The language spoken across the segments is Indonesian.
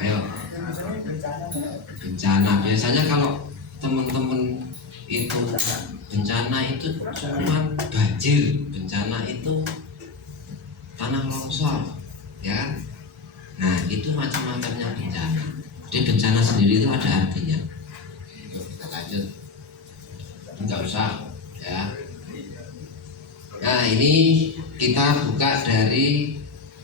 Ayo. Bencana biasanya kalau teman-teman itu bencana itu cuma banjir, bencana itu tanah longsor, ya. Nah itu macam-macamnya bencana. Jadi bencana sendiri itu ada artinya. Kita lanjut, nggak usah, ya. Nah ini kita buka dari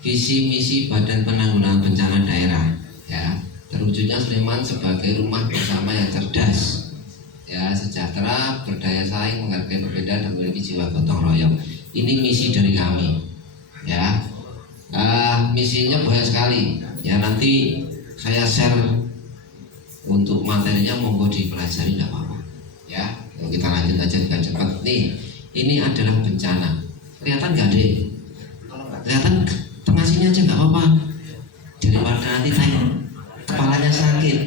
visi misi Badan Penanggulangan Bencana Daerah, ya. Terwujudnya Sleman sebagai rumah bersama yang cerdas, ya, sejahtera, berdaya saing, menghargai perbedaan dan memiliki jiwa gotong royong. Ini misi dari kami, ya. Misinya banyak sekali, ya. Nanti saya share untuk materinya, monggo dipelajari, tidak apa-apa, ya. Kalau kita lanjut aja dengan cepat. Nih, ini adalah bencana. Kelihatan nggak deh? Kelihatan tengah sini aja nggak apa-apa. Daripada nanti saya kepalanya sakit.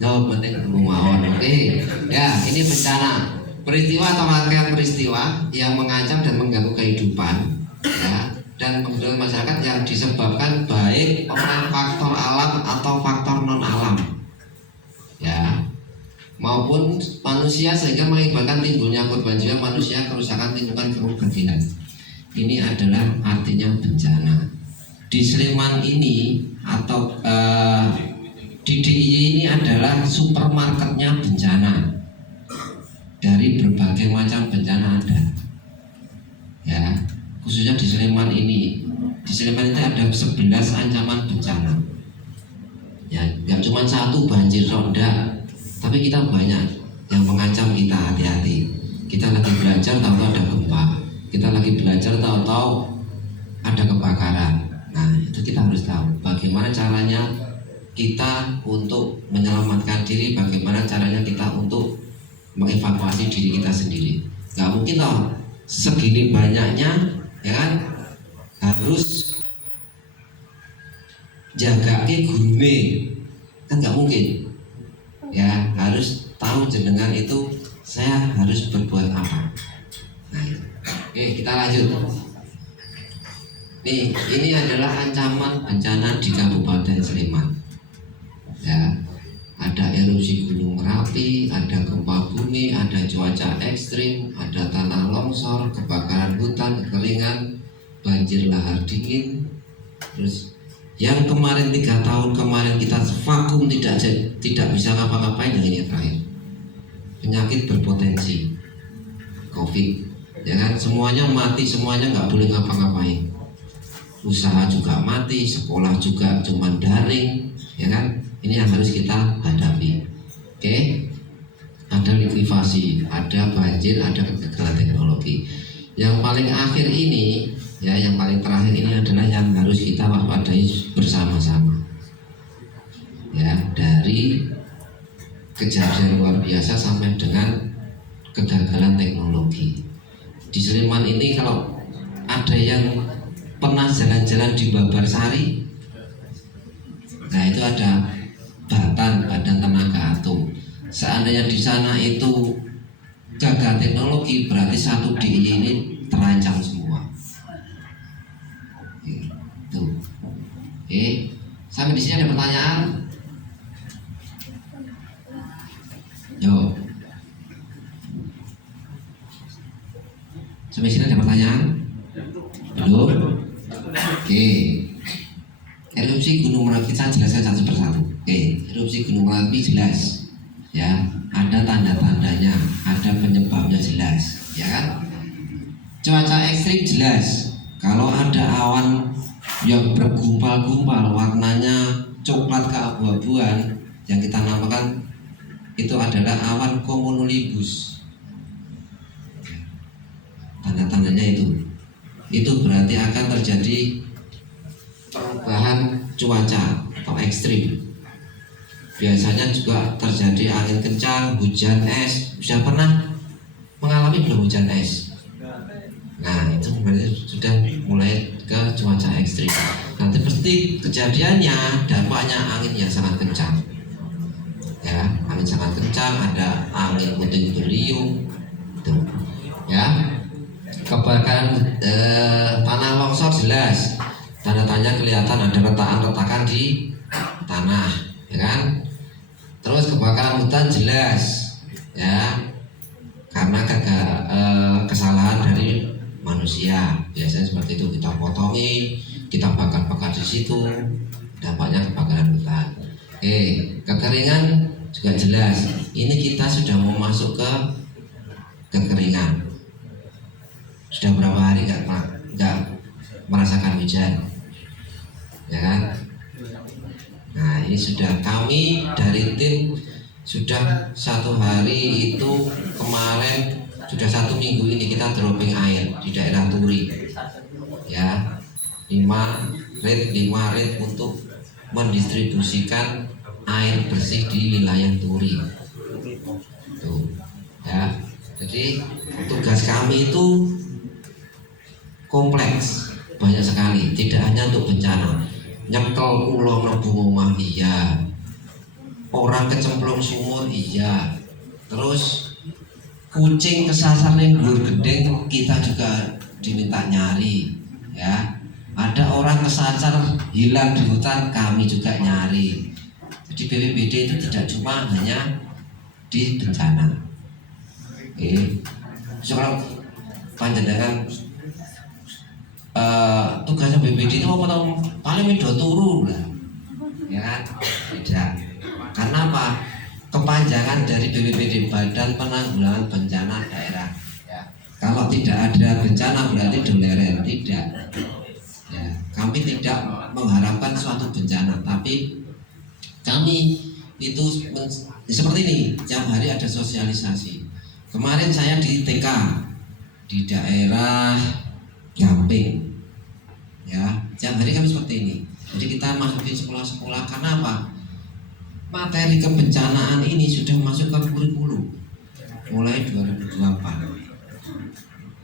No, penting mawon. Oke, ya, ini bencana, peristiwa atau rangkaian peristiwa yang mengancam dan mengganggu kehidupan, ya, dan kemudian masyarakat yang disebabkan baik oleh faktor alam atau faktor non alam, ya, maupun manusia sehingga mengakibatkan timbulnya korban jiwa manusia, kerusakan lingkungan, kerugian. Ini adalah artinya bencana. Di Sleman ini atau di DIY ini adalah supermarketnya bencana. Dari berbagai macam bencana ada, ya, khususnya di Sleman ini. Di Sleman itu ada 11 ancaman bencana, ya, nggak cuma satu banjir ronda, tapi kita banyak yang mengancam kita. Hati-hati, kita lagi belajar tahu-tahu ada gempa, kita lagi belajar tahu-tahu ada kebakaran. Nah itu kita harus tahu bagaimana caranya kita untuk menyelamatkan diri, bagaimana caranya kita untuk mengevakuasi diri kita sendiri. Nggak mungkin toh segini banyaknya, ya kan, harus jaga gurune, kan nggak mungkin, ya. Harus tahu jenengan itu saya harus berbuat apa. Nah, oke, kita lanjut. Nih, ini adalah ancaman bencana di Kabupaten Sleman, ya. Ada erupsi Gunung Merapi, ada gempa bumi, ada cuaca ekstrim, ada tanah longsor, kebakaran hutan, kekeringan, banjir lahar dingin. Terus yang kemarin 3 tahun kemarin kita vakum, tidak bisa ngapa-ngapain, yang ini terakhir. Penyakit berpotensi COVID, ya kan, semuanya mati, semuanya nggak boleh ngapa-ngapain. Usaha juga mati, sekolah juga cuman daring, ya kan. Ini yang harus kita hadapi. Oke, ada likuifaksi, ada banjir, ada kegagalan teknologi. Yang paling akhir ini, ya, yang paling terakhir ini adalah yang harus kita waspadai bersama-sama, ya, dari kejadian luar biasa sampai dengan kegagalan teknologi. Di Sleman ini kalau ada yang pernah jalan-jalan di Babarsari, nah itu ada Badan Tenaga Atom. Seandainya di sana itu gagal teknologi, berarti satu DIY ini terancam semua. Tuh. Oke, sampai di sini ada pertanyaan? Yo. Sampai sini ada pertanyaan? Belum? Oke. Erupsi Gunung Merapi kita jelaskan satu persatu. Oke, erupsi Gunung Merapi jelas, ya, ada tanda-tandanya, ada penyebabnya jelas, ya kan. Cuaca ekstrim jelas, kalau ada awan yang bergumpal-gumpal warnanya coklat keabu-abuan, yang kita namakan itu adalah awan cumulonimbus. Tanda-tandanya itu berarti akan terjadi perubahan cuaca atau ekstrim. Biasanya juga terjadi angin kencang, hujan es. Sudah pernah mengalami belum hujan es? Nah itu berarti sudah mulai ke cuaca ekstrim. Nanti pasti kejadiannya dampaknya angin yang sangat kencang, ya, angin sangat kencang, ada angin puting beliung, tuh, ya. Kebakaran tanah longsor jelas, tanda tanya kelihatan ada retakan-retakan di tanah, ya kan? Terus kebakaran hutan jelas, ya, karena kesalahan dari manusia. Biasanya seperti itu, kita potongi, kita bakar-bakar di situ, dampaknya kebakaran hutan. Kekeringan juga jelas. Ini kita sudah mau masuk ke kekeringan. Sudah berapa hari nggak merasakan hujan, ya kan? Nah, ini sudah kami dari tim sudah 1 hari itu kemarin, sudah 1 minggu ini kita dropping air di daerah Turi, ya, 5 rit untuk mendistribusikan air bersih di wilayah Turi. Tuh, ya. Jadi tugas kami itu kompleks, banyak sekali, tidak hanya untuk bencana. Nyekel ulo mlebu omah iya, orang kecemplung sumur iya, terus kucing kesasar ning dhuwur gendeng kita juga diminta nyari, ya. Ada orang kesasar hilang di hutan, kami juga nyari. Jadi BPBD itu tidak cuma hanya di bencana. Soal panjenengan tugasnya BPBD itu apa tahu? Paling medo turu lah, ya kan? Tidak. Karena apa? Kepanjangan dari BPBD, Badan Penanggulangan Bencana Daerah. Ya. Kalau tidak ada bencana berarti doleren, tidak. Ya, kami tidak mengharapkan suatu bencana, tapi kami itu seperti ini. Tiap hari ada sosialisasi. Kemarin saya di TK di daerah Gamping, ya, tiap hari kami seperti ini. Jadi kita masukin sekolah-sekolah, karena apa? Materi kebencanaan ini sudah masuk ke kurikulum mulai 2024.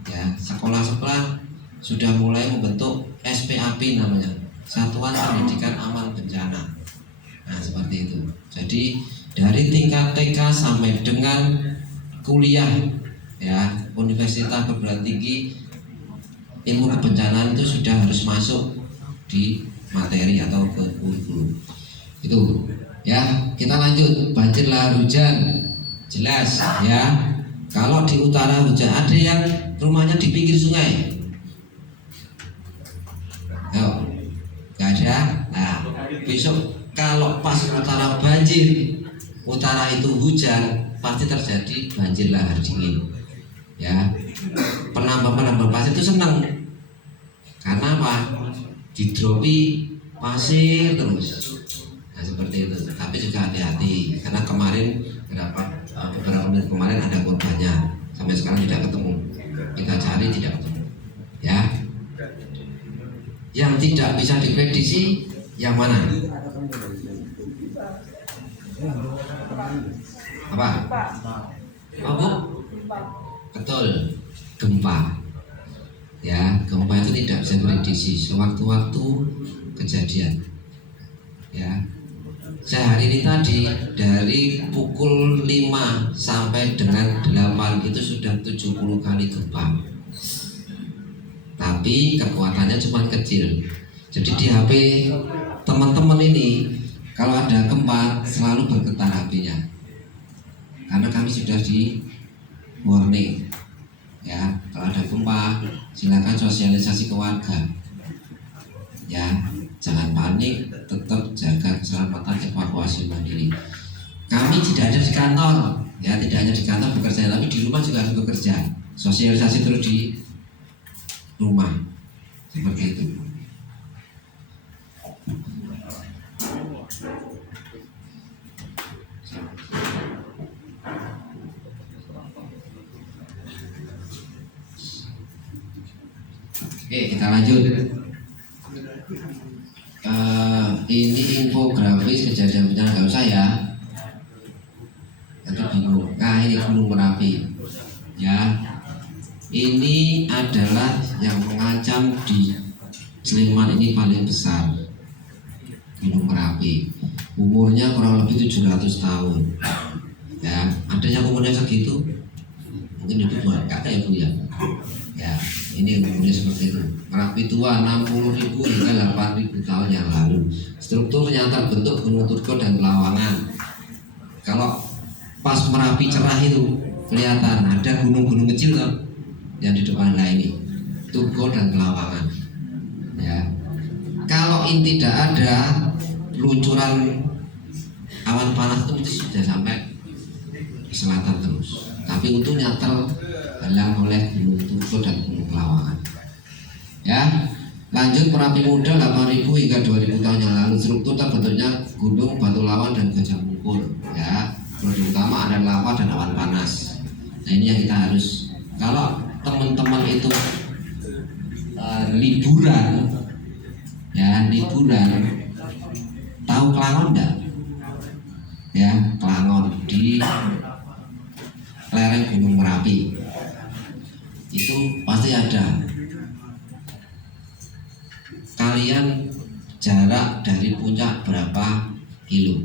Ya, sekolah-sekolah sudah mulai membentuk SPAP namanya, Satuan Pendidikan Aman Bencana. Nah, seperti itu. Jadi dari tingkat TK sampai dengan kuliah, ya, universitas perguruan tinggi, ilmu kebencanaan itu sudah harus masuk di materi atau ke kurikulum. Itu, ya. Kita lanjut. Banjir lahar hujan jelas, ya. Kalau di utara hujan, ada yang rumahnya di pinggir sungai? Ayo, nggak ada. Nah, besok kalau pas utara banjir, utara itu hujan, pasti terjadi banjir lahar dingin, ya. Penambang pasir itu senang, karena apa? Didropi pasir terus. Nah, seperti itu. Tapi juga hati-hati, karena kemarin beberapa menit kemarin ada korbannya, sampai sekarang tidak ketemu. Kita cari tidak ketemu, ya. Yang tidak bisa diprediksi yang mana? Apa? Bu? Betul, gempa. Ya, gempa itu tidak bisa diprediksi, sewaktu-waktu kejadian. Ya. Sehari ini tadi dari pukul 5 sampai dengan 8 itu sudah 70 kali gempa. Tapi kekuatannya cuma kecil. Jadi di HP teman-teman ini kalau ada gempa selalu bergetar HP-nya. Karena kami sudah di warning. Ya, kalau ada gempa silakan sosialisasi ke warga. Ya, jangan panik, tetap jaga keselamatan, evakuasi mandiri. Kami tidak ada di kantor, ya, tidak hanya di kantor bekerja, tapi di rumah juga harus bekerja. Sosialisasi terus di rumah, seperti itu. Oke, kita lanjut. Ini infografis kejadian bencana, nggak usah ya. Nanti bingung. Nah, ini Gunung Merapi. Ya, ini adalah yang mengancam di Sleman ini paling besar, Gunung Merapi. Umurnya kurang lebih 700 tahun. Ya, ada yang umurnya segitu? Mungkin itu buat kakak ya Bu ya. Ya. Ini umurnya seperti itu. Merapi tua 60.000 hingga 8.000 tahun yang lalu. Strukturnya terbentuk gunung Turko dan Lawangan. Kalau pas Merapi cerah itu kelihatan ada gunung-gunung kecil tuh yang di depan ini, Turko dan Lawangan. Ya. Kalau ini tidak ada luncuran awan panas itu sudah sampai ke selatan terus. Tapi untungnya terhalang oleh gunung Turko dan gunung Lawangan. Ya, lanjut Merapi muda 8.000 hingga 2.000 tahun yang lalu. Struktur terbentuknya gunung Batu Lawan dan Gajah Mungkur. Ya, produk utama ada lava dan awan panas. Nah ini yang kita harus, kalau teman-teman itu liburan, ya liburan, tahu Klangon enggak? Ya, Klangon di lereng Gunung Merapi itu pasti ada. Kalian jarak dari puncak berapa kilo?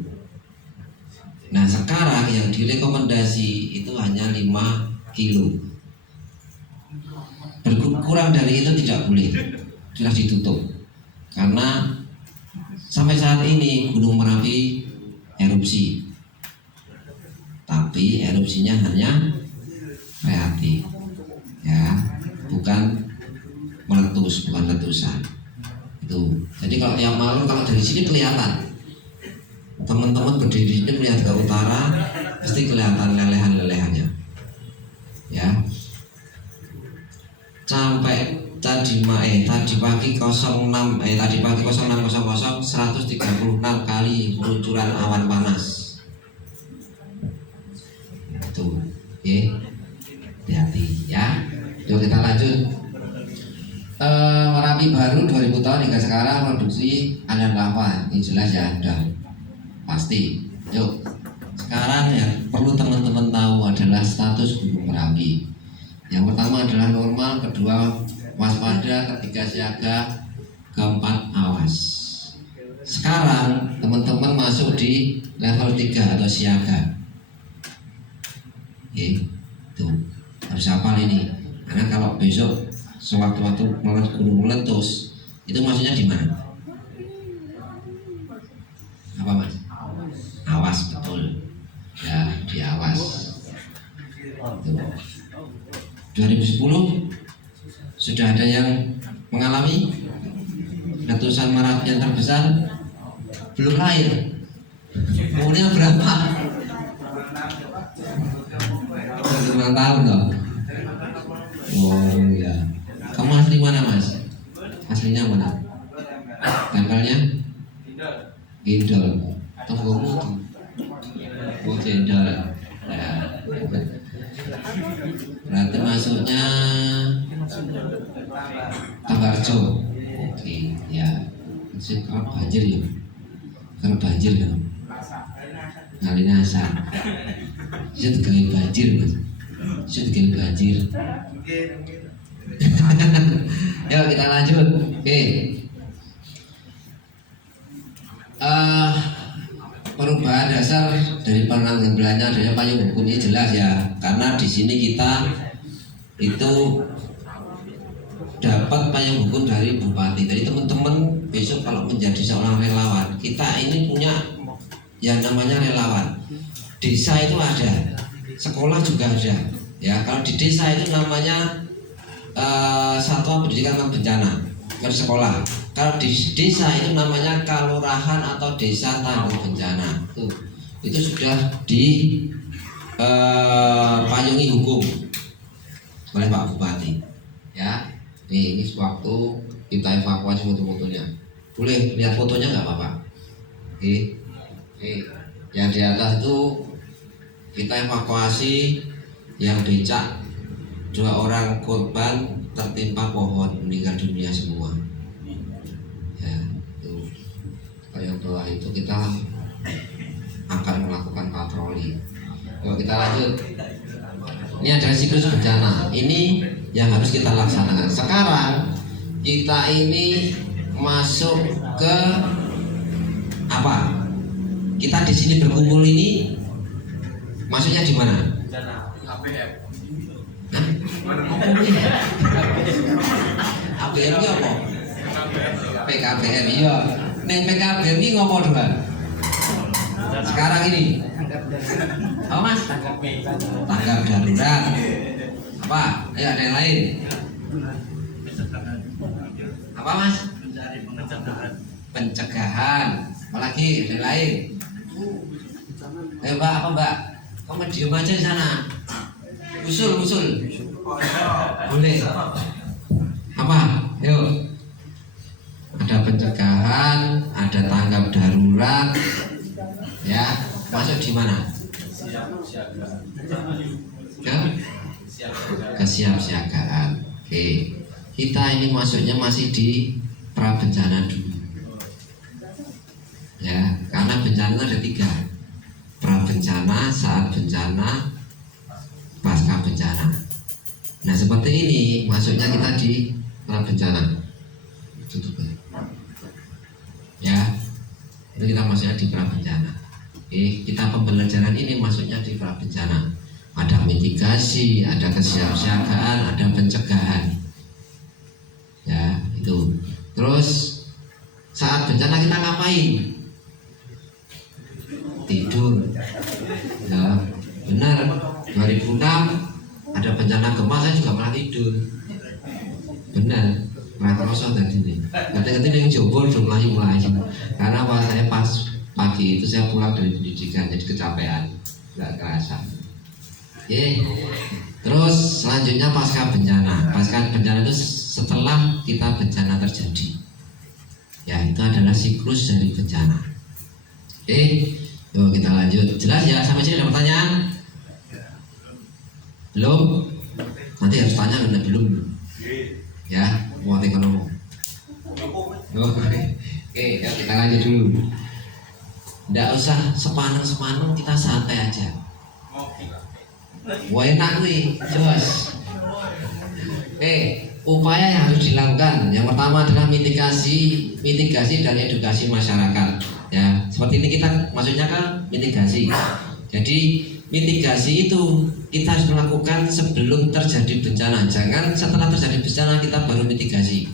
Nah sekarang yang direkomendasi itu hanya 5 kilo. Berkurang dari itu tidak boleh, sudah ditutup. Karena sampai saat ini Gunung Merapi erupsi, tapi erupsinya hanya reaktif, ya, bukan meletus, bukan letusan. Itu. Jadi kalau yang malam kalau dari sini kelihatan, teman-teman berdiri di sini melihat ke utara, pasti kelihatan lelehan-lelehannya, ya. Sampai tadi pagi 06.00 136 kali luncuran awan panas. Itu, oke, hati-hati ya. Yuk kita lanjut. Merapi baru 2000 tahun hingga sekarang produksi aliran lava. Ini jelas ya, udah pasti. Yuk, sekarang ya perlu teman-teman tahu adalah status Gunung Merapi. Yang pertama adalah normal, kedua waspada, ketiga siaga, keempat awas. Sekarang teman-teman masuk di level 3 atau siaga. Oke, tuh harus hafal ini. Karena kalau besok sewaktu-waktu gunung meletus, itu maksudnya di mana? Apa mas? Awas, betul. Ya, di awas. Tuh. 2010 sudah ada yang mengalami letusan Merapi yang terbesar, belum lahir. Umurnya berapa? 5 tahun loh. Oh ya. Kamu asli mana mas? Aslinya mana? Tempelnya? Gindol. Tunggumu tuh. Oh cendol. Ya. Berarti masuknya Tabarjo. Oke, ya. Itu kerap banjir ya. Kerap banjir kan. Ngalinasan. Itu gaya banjir mas. Itu gaya banjir. Yuk kita lanjut. Oke. Perubahan dasar dari penanggalannya adanya payung hukum ini jelas ya, karena di sini kita itu dapat payung hukum dari bupati. Jadi teman-teman besok kalau menjadi seorang relawan, kita ini punya yang namanya relawan. Desa itu ada, sekolah juga ada. Ya kalau di desa itu namanya satuan pendidikan bencana, bukan sekolah. Kalau di desa itu namanya kelurahan atau desa tangguh bencana. Itu sudah dipayungi hukum oleh Pak Bupati. Ya, ini sewaktu kita evakuasi foto-fotonya. Boleh lihat fotonya nggak apa-apa? Oke. Yang di atas itu kita evakuasi yang becak, 2 orang korban tertimpa pohon, meninggal dunia semua. Yang bawah itu kita akan melakukan patroli. Yuk kita lanjut. Ini adalah siklus bencana. Ini yang harus kita laksanakan. Sekarang kita ini masuk ke apa? Kita di sini berkumpul ini, maksudnya di mana? Nah, ABM ini apa? PKBM, iya. Neng PKBM ini ngopo doang? Sekarang ini apa mas? Tanggap darurat. Apa? Ayo ada yang lain. Apa mas? Pencegahan. Apalagi ada yang lain. Ayo mbak, apa mbak? Kamu diem aja di sana. Usul. Boleh. Apa? Yuk. Ada pencegahan, ada tanggap darurat. Ya, masuk di mana? Kesiapsiagaan. Oke. Kita ini masuknya masih di pra bencana dulu. Ya, karena bencana itu ada 3. Pra bencana, saat bencana, pasca bencana. Nah seperti ini masuknya kita di pra bencana. Tutup ya, itu kita masuknya di pra bencana. Kita pembelajaran ini masuknya di pra bencana. Ada mitigasi, ada kesiapsiagaan, ada pencegahan. Ya itu. Terus saat bencana kita ngapain? Tidur. Ya benar. 2006 ada bencana gempa, saya juga malah tidur. Benar. Microsoft tadi nih. Ketika yang jebol udah melayu. Karena saya pas pagi itu saya pulang dari pendidikan, jadi kecapean, nggak kerasa. Terus selanjutnya pasca bencana. Pasca bencana itu setelah kita bencana terjadi. Ya itu adalah siklus dari bencana. Yuk kita lanjut. Jelas ya sampai sini ada pertanyaan? Belum? Nanti harus tanya karena belum. Ya, mau tinggal ngomong. Oke, ya kita lanjut dulu. Nggak usah sepaneng kita santai aja. Wah enak nih, jelas. Upaya yang harus dilakukan. Yang pertama adalah mitigasi dan edukasi masyarakat. Ya, seperti ini kita maksudnya kan mitigasi. Jadi mitigasi itu kita harus melakukan sebelum terjadi bencana. Jangan setelah terjadi bencana kita baru mitigasi.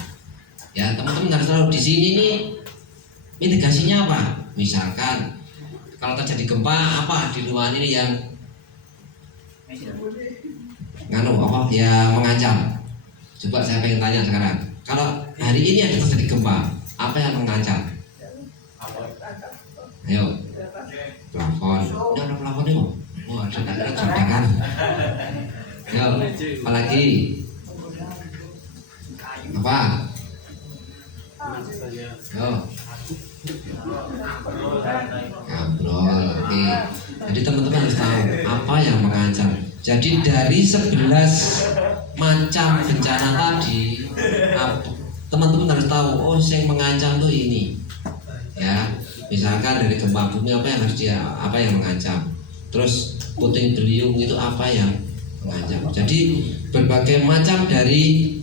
Ya, teman-teman harus tahu di sini nih mitigasinya apa? Misalkan kalau terjadi gempa apa di luar ini yang mengancam. Coba saya pengen tanya sekarang. Kalau hari ini ada terjadi gempa, apa yang mengancam? Ayo. Plafon. Ini ada plafon nih, wah, ada jordakan. Ayo, apalagi? Apa? Ayo. Kabrol. Oke. Jadi teman-teman harus tahu apa yang mengancam. Jadi dari 11 macam bencana tadi, teman-teman harus tahu, oh yang mengancam tuh ini. Ya, misalkan dari gempa bumi apa yang mengancam. Terus puting beliung itu apa yang mengancam. Jadi berbagai macam dari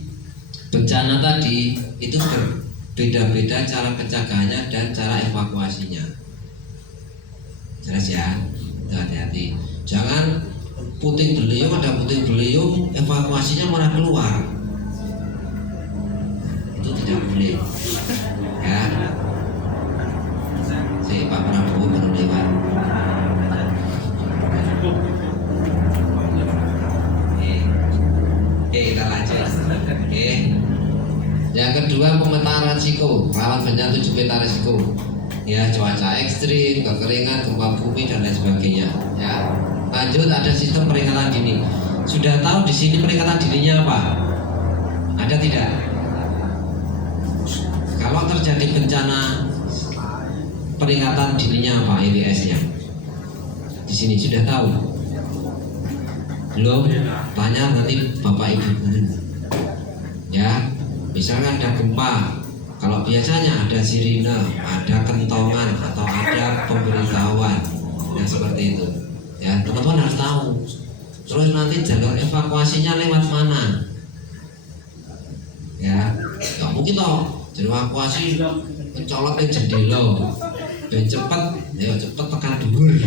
bencana tadi itu berbeda-beda cara pencegahannya dan cara evakuasinya. Jelas ya, hati-hati. Jangan puting beliung evakuasinya malah keluar. Itu tidak boleh. Ya. Si Pak Prabowo baru lewat. Kita lanjut. Yang kedua pemetaan risiko, rawan bencana 7 peta risiko. Ya, cuaca ekstrim, kekeringan, gempa bumi dan lain sebagainya. Ya. Lanjut, ada sistem peringatan dini. Sudah tahu di sini peringatan dininya apa? Ada tidak? Kalau terjadi bencana, peringatan dininya apa? EWS-nya? Di sini sudah tahu? Belum? Tanya nanti Bapak Ibu. Ya, misalkan ada gempa. Kalau biasanya ada sirine, ada kentongan atau ada pemberitahuan yang seperti itu. Ya, teman-teman harus tahu. Terus nanti jalur evakuasinya lewat mana? Ya, nggak mungkin toh jalur evakuasi mencolot ke jendela, dan cepet tekan dhuwur.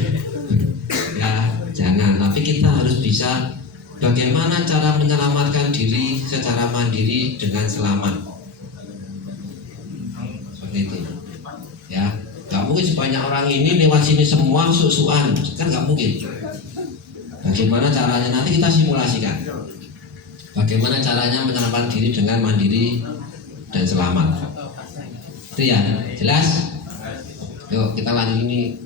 Ya, jangan. Tapi kita harus bisa bagaimana cara menyelamatkan diri secara mandiri dengan selamat. Seperti itu. Ya, nggak mungkin sebanyak orang ini lewat sini semua suan, kan nggak mungkin. Bagaimana caranya nanti kita simulasikan. Bagaimana caranya menyelamatkan diri dengan mandiri dan selamat. Itu ya, jelas? Yuk kita lanjut ini.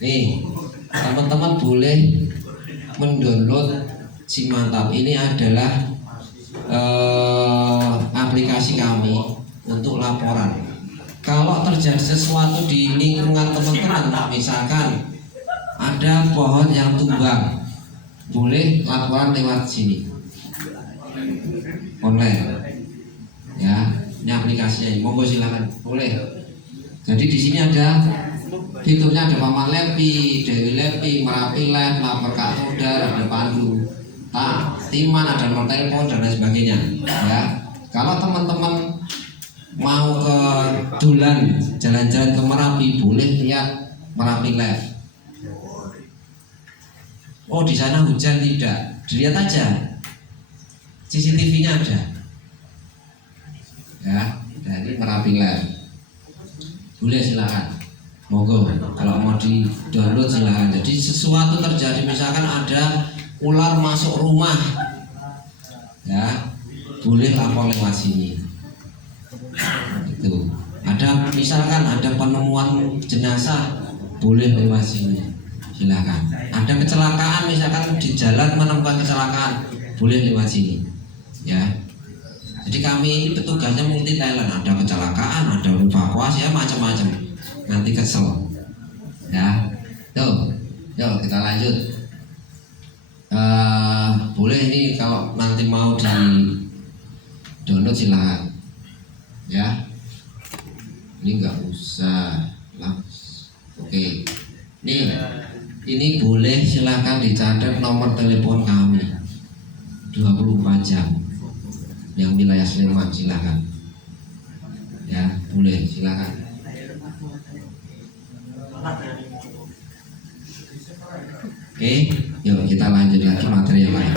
Nih, teman-teman boleh mendownload Simantap. Ini adalah aplikasi kami untuk laporan. Kalau terjadi sesuatu di lingkungan teman-teman, misalkan ada pohon yang tumbang, boleh laporan lewat sini online. Ya, ini aplikasinya. Monggo silakan, boleh. Jadi di sini ada fiturnya, ada Paman Lepi, Dewi Lepi, Merapi Lep, Lapor Kak Todar, ada Pandu, Timan, ada nomor telepon dan lain sebagainya. Ya, kalau teman-teman mau ke Dulan, jalan-jalan ke Merapi, boleh lihat Merapi Lep. Oh, di sana hujan tidak? Dilihat aja, CCTV-nya ada. Ya, dari Merapi Lep. Boleh silakan. Monggo, kalau mau di download silahkan. Jadi sesuatu terjadi, misalkan ada ular masuk rumah, ya boleh lapor lewat sini. Itu. Ada misalkan ada penemuan jenazah, boleh lewat sini. Silahkan. Ada kecelakaan, misalkan di jalan menemukan kecelakaan, boleh lewat sini. Ya. Jadi kami ini petugasnya multi talent. Ada kecelakaan, ada evakuasi, ya macam-macam. Nanti kesel, ya. Tuh, yuk kita lanjut. Boleh ini kalau nanti mau di download silahkan, ya. Ini nggak usah lah. Oke, ini boleh silahkan dicatat nomor telepon kami 24 jam yang wilayah Sleman, silahkan. Ya, boleh silahkan. Oke, yuk kita lanjut lagi materi yang lain.